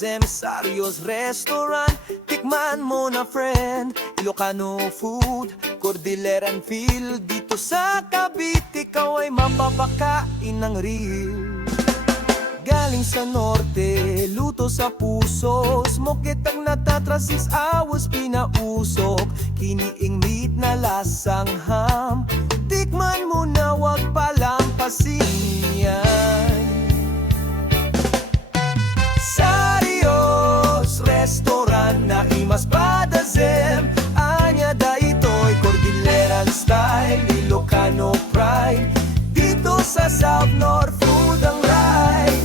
Zem Sarios Restaurant. Tikman mo na friend, Ilocano food, Cordilleran feel. Dito sa Cavite, ikaw ay mapapakain ng real. Galing sa norte, luto sa puso, smoke ang natatrasis, awas pinausok. Kiniing meat na lasang ham, tikman mo na wag palampasin yan. Sarios Restaurant na imas padazem, anya da ito'y Cordilleran style, Ilocano pride. Dito sa South North food ang ride,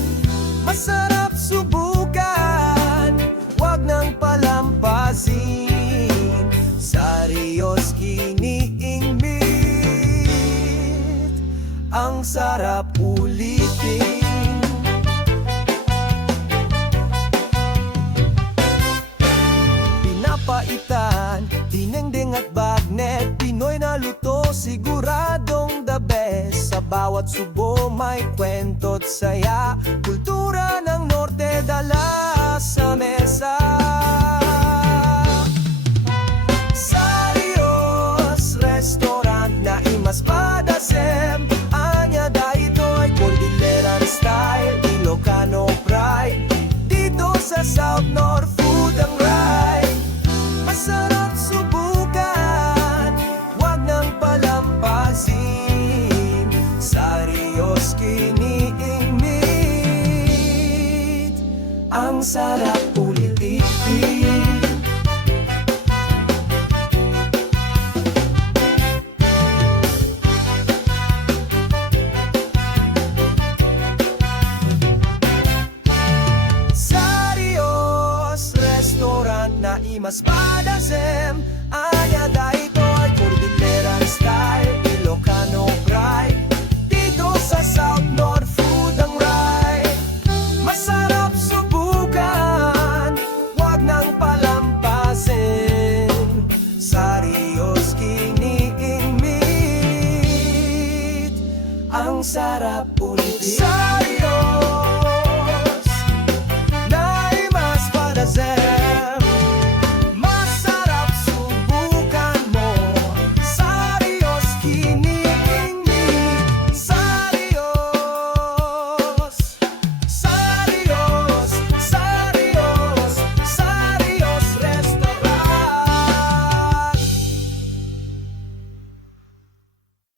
masarap subukan, wag nang palampasin. Sarios kiniing meat, ang sarap ulitin. Pinapaitan, dinengdeng at bagnet, Pinoy na luto, siguradong the best. Sa bawat subo may kwento't saya, kultura ng norte dala sa mesa. Sarios Restaurant na imas padasem, anya da ito'y Cordilleran style, Ilocano pride. Dito sa South North food ang ride, masarap subukan, wag nang palampasin. Sarios kiniing meat, ang sarap ulitin. Sarios Restaurant na imas padasem, anya da ito'y Cordilleran style, Ilocano pride. Dito sa South North food ang ride, masarap subukan, wag nang palampasin. Sarios kiniing meat, ang sarap ulitin. Sarios na imas padasem,